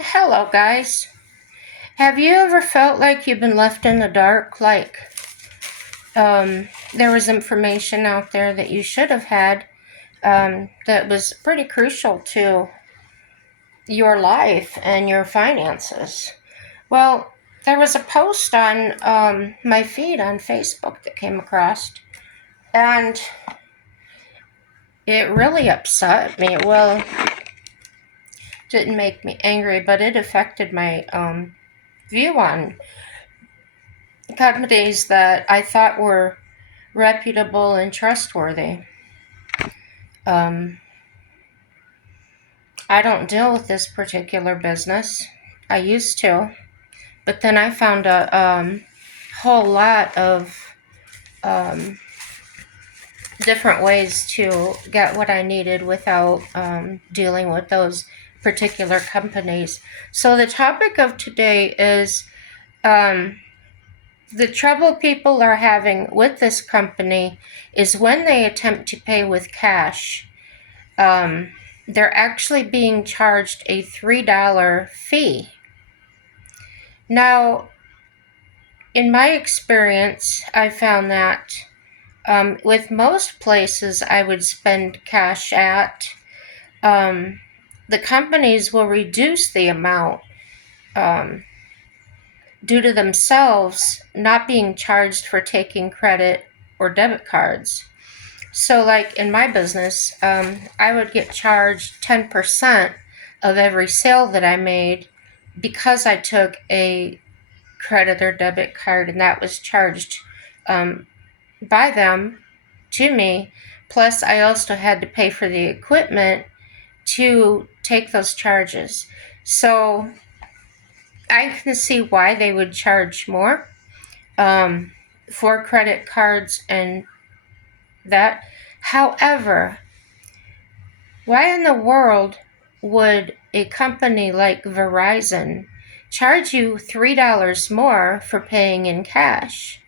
Hello, guys. Have you ever felt like you've been left in the dark? Like there was information out there that you should have had that was pretty crucial to your life and your finances? Well, there was a post on my feed on Facebook that came across, and it really upset me. Well, didn't make me angry, but it affected my view on companies that I thought were reputable and trustworthy. Um, I don't deal with this particular business. I used to, but then I found a whole lot of um, different ways to get what I needed without dealing with those particular companies. So the topic of today is um, the trouble people are having with this company is when they attempt to pay with cash. They're actually being charged a $3 fee. Now, in my experience, I found that with most places I would spend cash at, the companies will reduce the amount due to themselves not being charged for taking credit or debit cards. So, like in my business, I would get charged 10% of every sale that I made because I took a credit or debit card, and that was charged um, by them to me. Plus, I also had to pay for the equipment to take those charges. So, I can see why they would charge more for credit cards and that. However, why in the world would a company like Verizon charge you $3 more for paying in cash?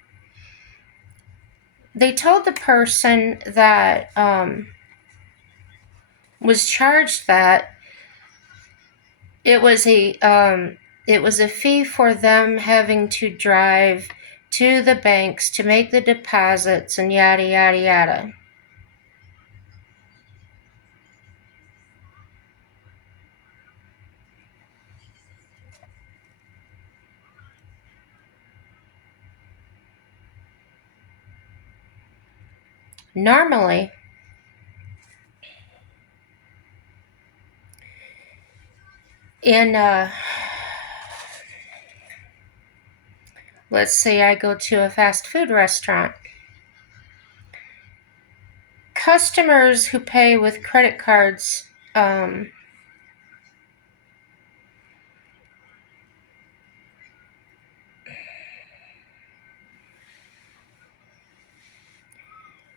They told the person that was charged that it was a fee for them having to drive to the banks to make the deposits and yada yada yada. Normally, in let's say I go to a fast food restaurant, customers who pay with credit cards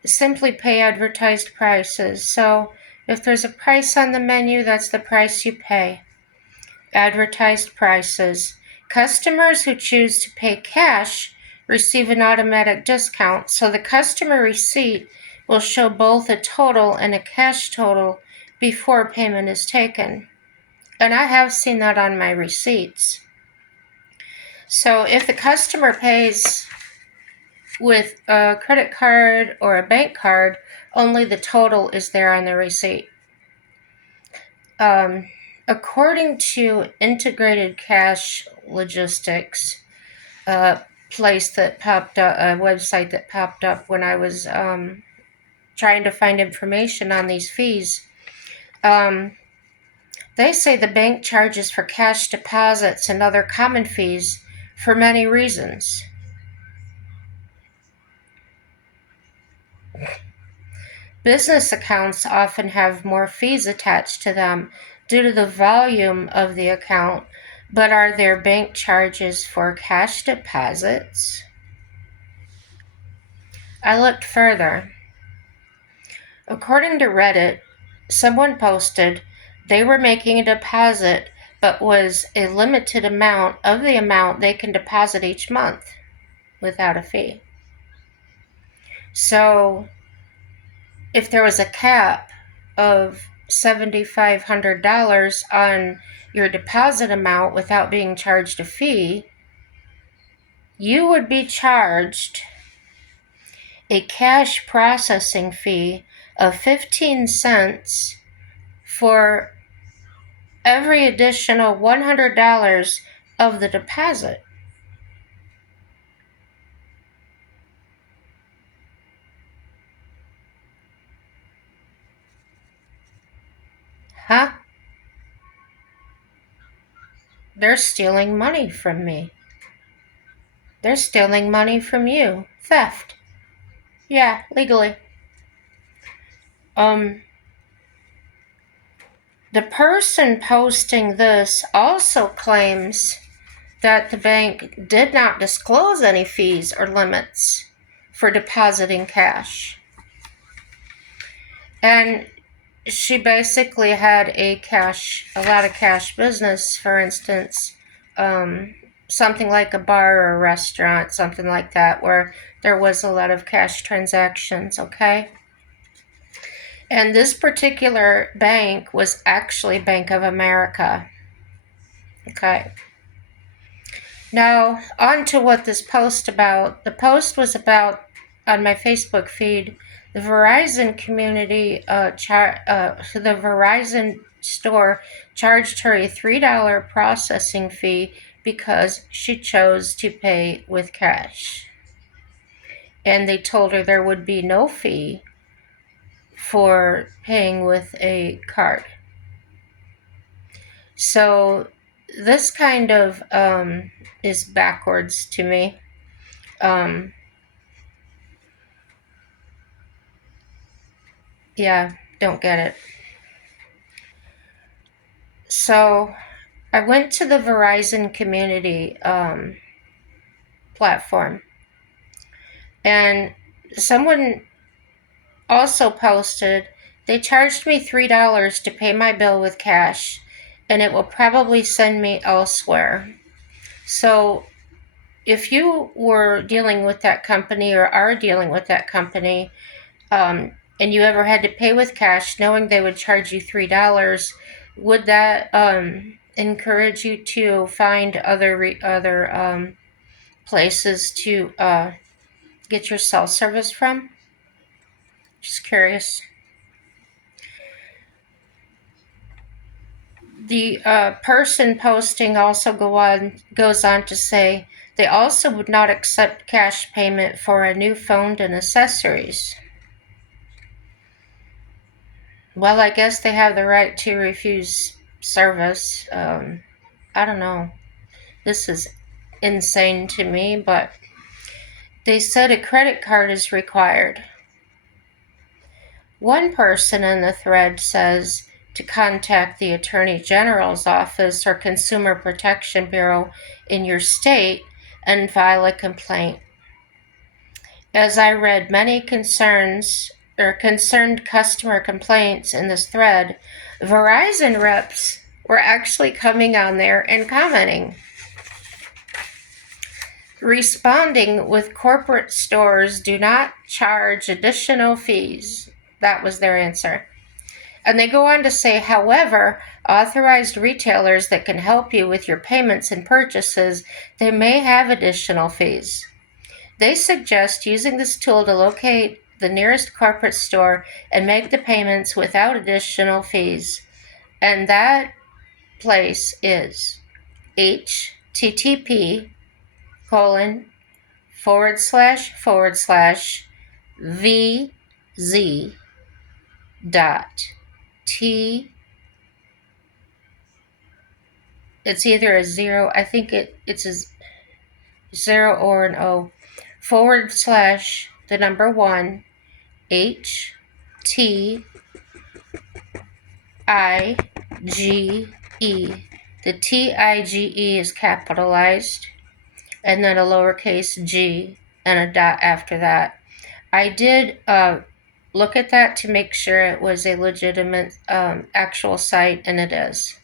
simply pay advertised prices. So if there's a price on the menu, that's the price you pay. Advertised prices. Customers who choose to pay cash receive an automatic discount, so the customer receipt will show both a total and a cash total before payment is taken. And I have seen that on my receipts. So if the customer pays with a credit card or a bank card, only the total is there on the receipt. According to Integrated Cash Logistics, a website that popped up when I was trying to find information on these fees, they say the bank charges for cash deposits and other common fees for many reasons. Business accounts often have more fees attached to them due to the volume of the account, but are there bank charges for cash deposits? I looked further. According to Reddit, someone posted they were making a deposit but was a limited amount of the amount they can deposit each month without a fee. So if there was a cap of $7,500 on your deposit amount without being charged a fee, you would be charged a cash processing fee of 15 cents for every additional $100 of the deposit. Huh? They're stealing money from me. They're stealing money from you. Theft. Yeah, legally. The person posting this also claims that the bank did not disclose any fees or limits for depositing cash. And she basically had a lot of cash business, for instance, something like a bar or a restaurant, something like that, where there was a lot of cash transactions, okay? And this particular bank was actually Bank of America. Okay. Now, on to what this post about. The post was about, on my Facebook feed, the Verizon community, the Verizon store charged her a $3 processing fee because she chose to pay with cash. And they told her there would be no fee for paying with a card. So this kind of is backwards to me. Yeah, don't get it. So I went to the Verizon community platform, and someone also posted, they charged me $3 to pay my bill with cash, and it will probably send me elsewhere. So if you were dealing with that company or are dealing with that company, and you ever had to pay with cash knowing they would charge you $3, would that encourage you to find other places to get your cell service from? Just curious. The person posting also goes on to say they also would not accept cash payment for a new phone and accessories. Well, I guess they have the right to refuse service. I don't know. This is insane to me, but they said a credit card is required. One person in the thread says to contact the Attorney General's office or Consumer Protection Bureau in your state and file a complaint. As I read many concerned customer complaints in this thread, Verizon reps were actually coming on there and commenting. Responding with corporate stores do not charge additional fees. That was their answer. And they go on to say, however, authorized retailers that can help you with your payments and purchases, they may have additional fees. They suggest using this tool to locate the nearest corporate store and make the payments without additional fees. And that place is http://vz .t, it's either a zero, I think it's a zero or an O, / the number 1 HTIGE. The TIGE is capitalized, and then a lowercase g and a dot after that. I did look at that to make sure it was a legitimate actual site, and it is.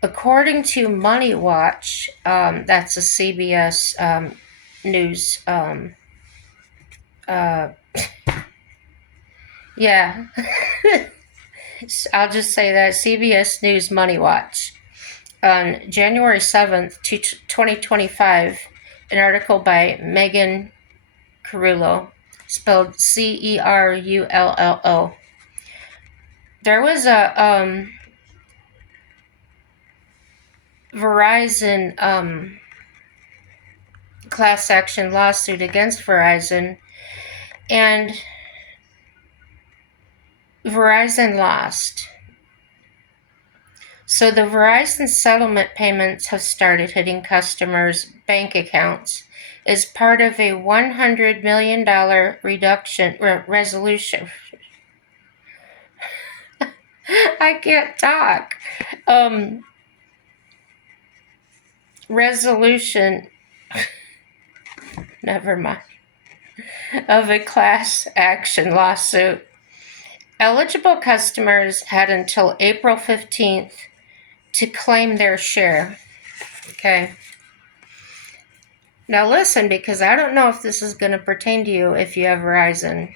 According to Money Watch, that's a CBS news Yeah. I'll just say that CBS News Money Watch. On January 7th, 2025, an article by Megan Carullo, spelled Cerullo. There was a Verizon class action lawsuit against Verizon, and Verizon lost. So the Verizon settlement payments have started hitting customers' bank accounts as part of a $100 million resolution. I can't talk. Resolution, never mind, of a class action lawsuit. Eligible customers had until April 15th to claim their share. Okay. Now listen, because I don't know if this is going to pertain to you if you have Verizon.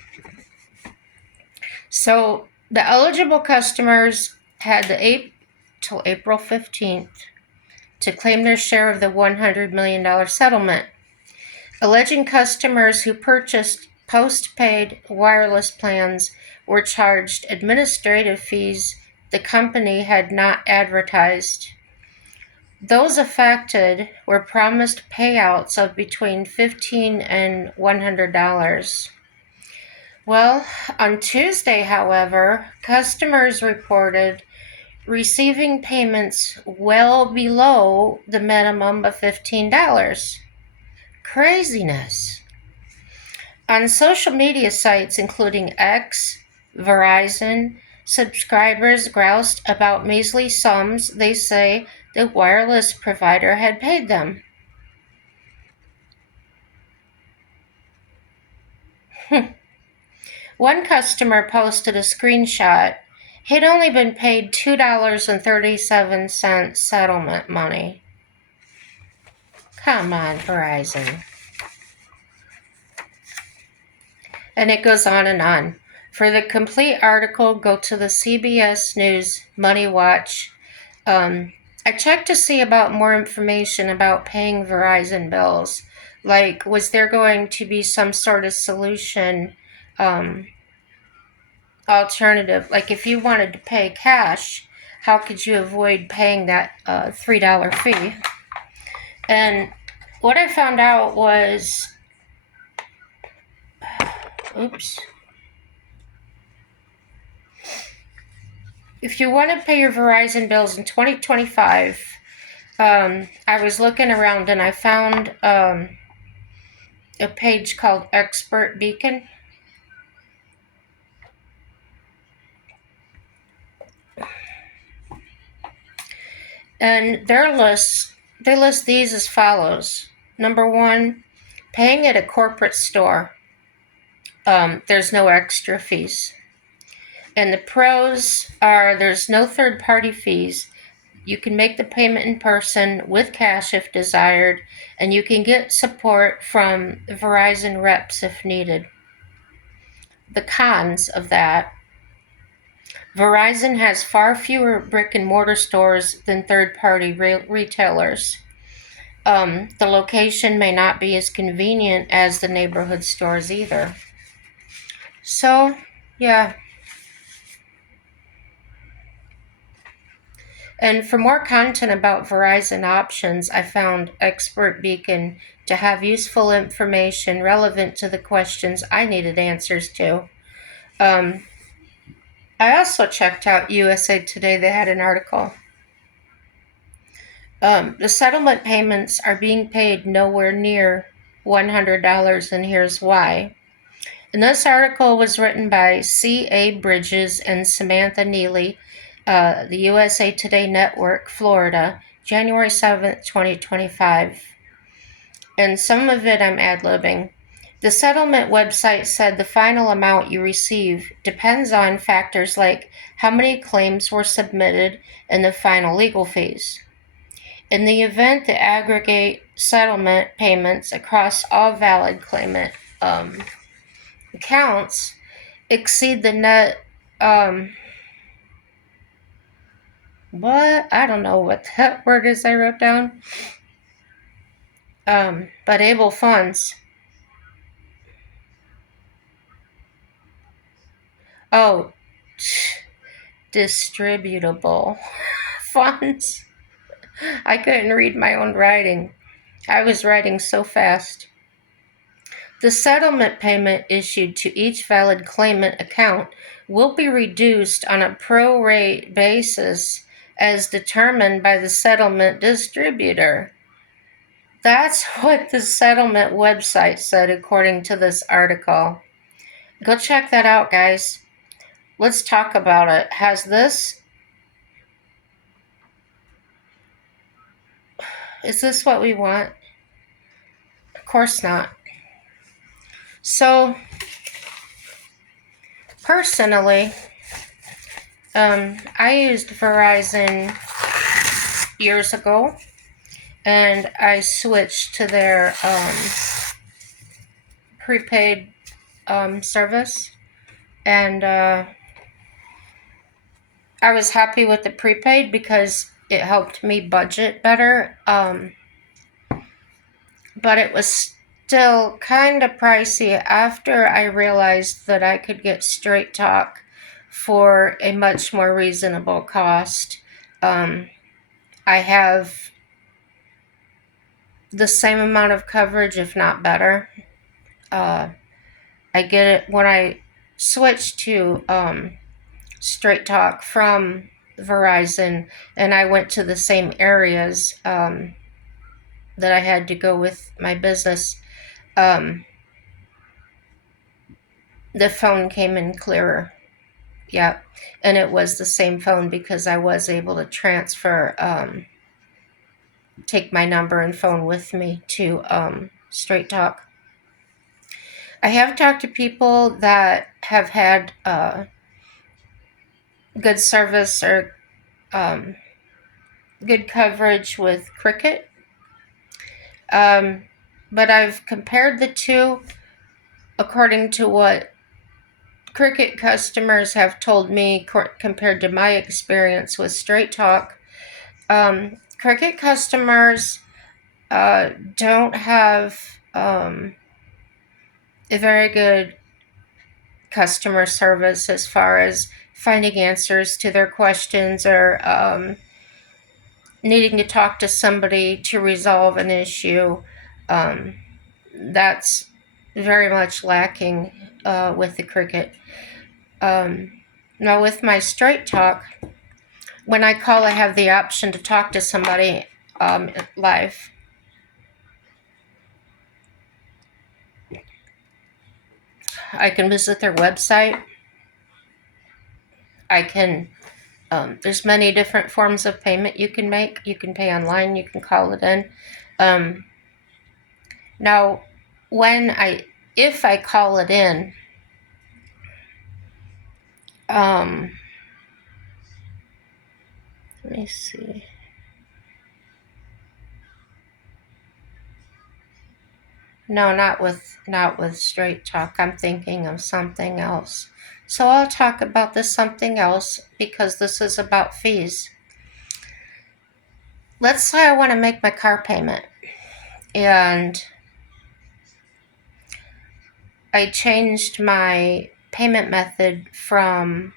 So the eligible customers had till April 15th to claim their share of the $100 million settlement. Alleging customers who purchased postpaid wireless plans were charged administrative fees the company had not advertised. Those affected were promised payouts of between $15 and $100. Well, on Tuesday, however, customers reported receiving payments well below the minimum of $15. Craziness. On social media sites including X, Verizon, subscribers groused about measly sums they say the wireless provider had paid them. One customer posted a screenshot. He'd only been paid $2.37 settlement money. Come on, Verizon. And it goes on and on. For the complete article, go to the CBS News Money Watch. I checked to see about more information about paying Verizon bills. Like, was there going to be some sort of solution, alternative? Like, if you wanted to pay cash, how could you avoid paying that $3 fee? And what I found out was, oops. If you want to pay your Verizon bills in 2025, I was looking around and I found a page called Expert Beacon. And they list these as follows. Number one, paying at a corporate store. There's no extra fees. And the pros are there's no third-party fees. You can make the payment in person with cash if desired, and you can get support from Verizon reps if needed. The cons of that: Verizon has far fewer brick and mortar stores than third-party retailers. The location may not be as convenient as the neighborhood stores either. So, yeah. And for more content about Verizon options, I found Expert Beacon to have useful information relevant to the questions I needed answers to. I also checked out USA Today. They had an article. The settlement payments are being paid nowhere near $100, and here's why. And this article was written by C.A. Bridges and Samantha Neely, the USA Today Network, Florida, January 7th, 2025. And some of it I'm ad-libbing. The settlement website said the final amount you receive depends on factors like how many claims were submitted and the final legal fees. In the event the aggregate settlement payments across all valid claimant accounts exceed the net, what? I don't know what that word is I wrote down. But able funds. Oh, distributable funds. I couldn't read my own writing. I was writing so fast. The settlement payment issued to each valid claimant account will be reduced on a pro-rate basis as determined by the settlement distributor. That's what the settlement website said according to this article. Go check that out, guys. Let's talk about it. Is this what we want? Of course not. So, personally, I used Verizon years ago, and I switched to their prepaid service, and I was happy with the prepaid because it helped me budget better, but it was still kind of pricey after I realized that I could get Straight Talk for a much more reasonable cost. I have the same amount of coverage, if not better. I get it when I switched to Straight Talk from Verizon, and I went to the same areas that I had to go with my business. The phone came in clearer. Yeah, and it was the same phone because I was able to transfer, take my number and phone with me to Straight Talk. I have talked to people that have had good service or good coverage with Cricket, but I've compared the two according to what Cricket customers have told me compared to my experience with Straight Talk. Cricket customers don't have a very good customer service as far as finding answers to their questions or needing to talk to somebody to resolve an issue. That's very much lacking with the Cricket. Now with my Straight Talk, when I call, I have the option to talk to somebody live. I can visit their website. I can, there's many different forms of payment you can make. You can pay online, you can call it in. Now, if I call it in, let me see. No, not with Straight Talk. I'm thinking of something else. So I'll talk about this something else because this is about fees. Let's say I want to make my car payment and I changed my payment method from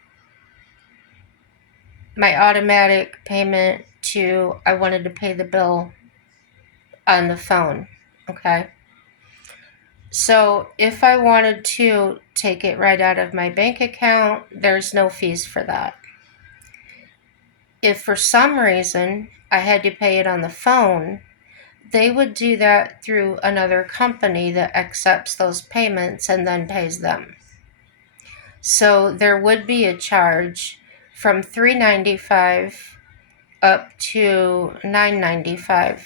my automatic payment to I wanted to pay the bill on the phone. Okay. So if I wanted to take it right out of my bank account, there's no fees for that. If for some reason I had to pay it on the phone, they would do that through another company that accepts those payments and then pays them. So there would be a charge from $3.95 up to $9.95.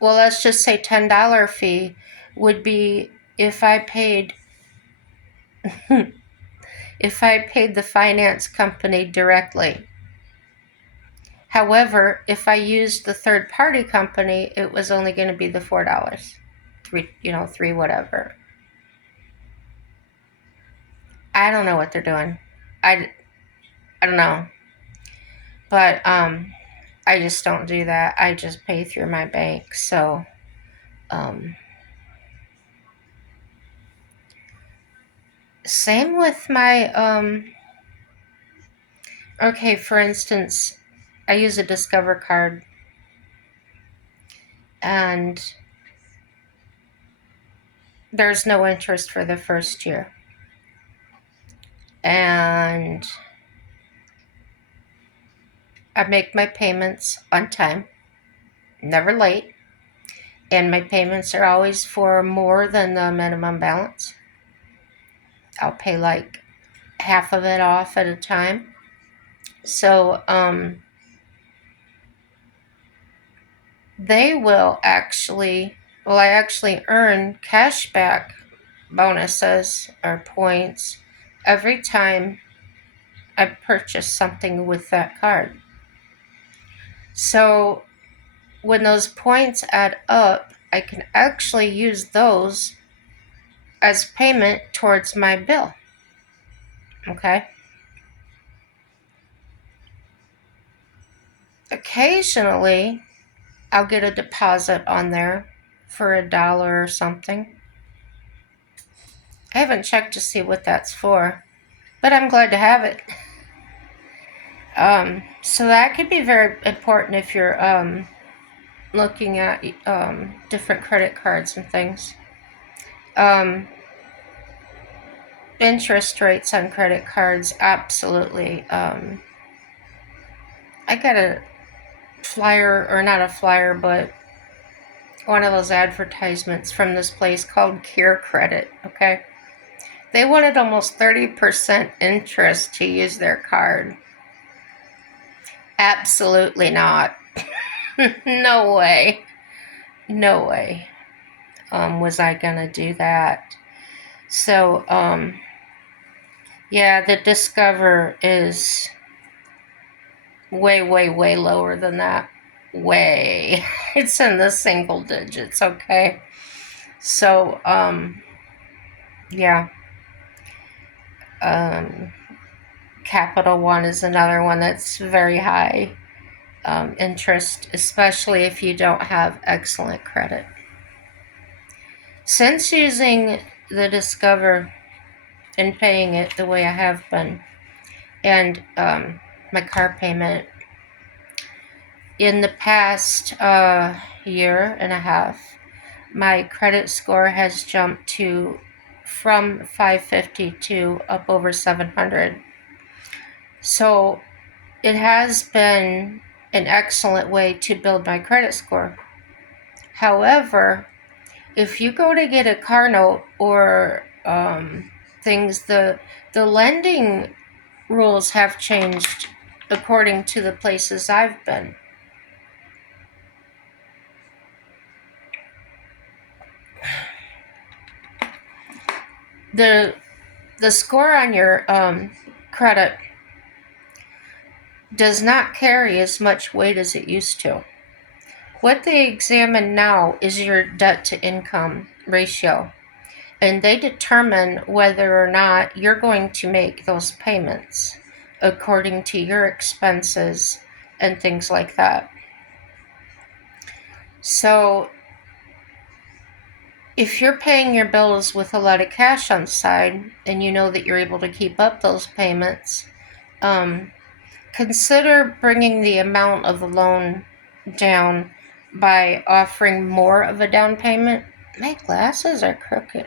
Well, let's just say $10 fee would be if I paid the finance company directly. However, if I used the third party company, it was only going to be the $4, three whatever. I don't know what they're doing. I don't know. But I just don't do that. I just pay through my bank. So um, same with my okay, for instance, I use a Discover card, and there's no interest for the first year. And I make my payments on time, never late. And my payments are always for more than the minimum balance. I'll pay like half of it off at a time. So they will actually, well, I actually earn cashback bonuses or points every time I purchase something with that card. So when those points add up, I can actually use those as payment towards my bill. Okay? Occasionally, I'll get a deposit on there for $1 or something. I haven't checked to see what that's for, but I'm glad to have it. So that could be very important if you're looking at different credit cards and things. Interest rates on credit cards, absolutely. I got a flyer, or not a flyer, but one of those advertisements from this place called CareCredit, okay? They wanted almost 30% interest to use their card. Absolutely not. No way. No way was I going to do that. So, yeah, the Discover is way, way, way lower than that. Way. It's in the single digits, okay? So, yeah. Capital One is another one that's very high interest, especially if you don't have excellent credit. Since using the Discover and paying it the way I have been, and my car payment, in the past year and a half, my credit score has jumped from 550 to up over 700. So it has been an excellent way to build my credit score. However, if you go to get a car note or things, the lending rules have changed according to the places I've been. The score on your credit does not carry as much weight as it used to. What they examine now is your debt to income ratio, and they determine whether or not you're going to make those payments according to your expenses and things like that. So if you're paying your bills with a lot of cash on the side and you know that you're able to keep up those payments, consider bringing the amount of the loan down by offering more of a down payment. My glasses are crooked.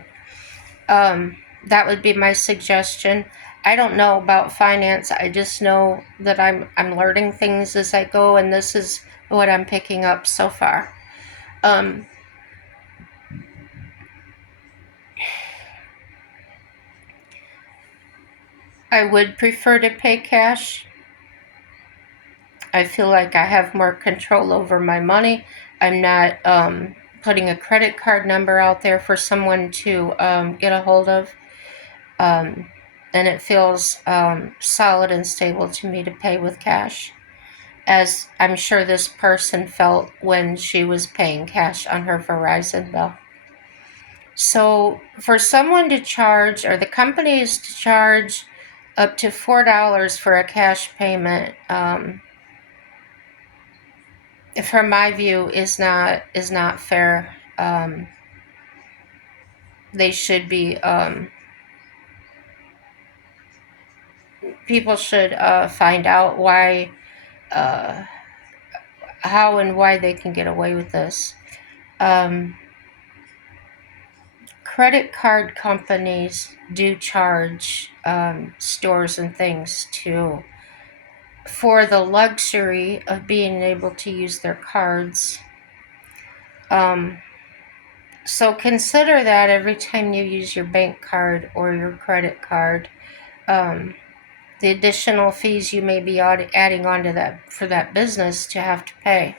That would be my suggestion. I don't know about finance. I just know that I'm learning things as I go, and this is what I'm picking up so far. I would prefer to pay cash. I feel like I have more control over my money. I'm not putting a credit card number out there for someone to get a hold of. And it feels solid and stable to me to pay with cash, as I'm sure this person felt when she was paying cash on her Verizon bill. So for someone to charge, or the companies to charge up to $4 for a cash payment, from my view, is not fair. They should be. People should find out why, uh, how and why they can get away with this. Credit card companies do charge stores and things for the luxury of being able to use their cards. So consider that every time you use your bank card or your credit card, the additional fees you may be adding onto that for that business to have to pay.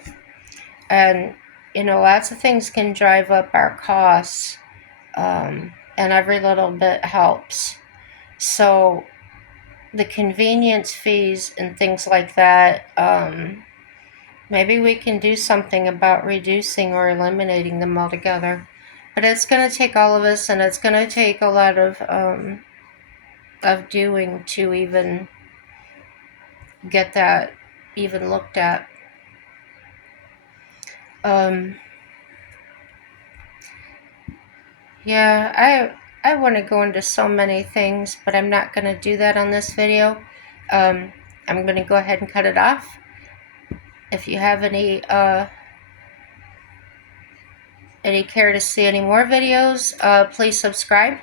And lots of things can drive up our costs, and every little bit helps. So the convenience fees and things like that, maybe we can do something about reducing or eliminating them altogether. But it's going to take all of us, and it's going to take a lot of doing to even get that even looked at. Yeah, I want to go into so many things, but I'm not going to do that on this video. I'm going to go ahead and cut it off. If you have any care to see any more videos, please subscribe.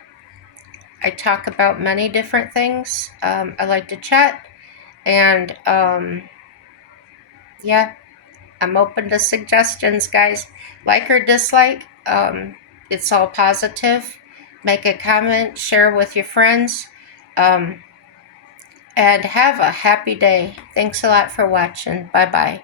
I talk about many different things. I like to chat, and yeah, I'm open to suggestions, guys. Like or dislike, it's all positive. Make a comment, share with your friends, and have a happy day. Thanks a lot for watching. Bye-bye.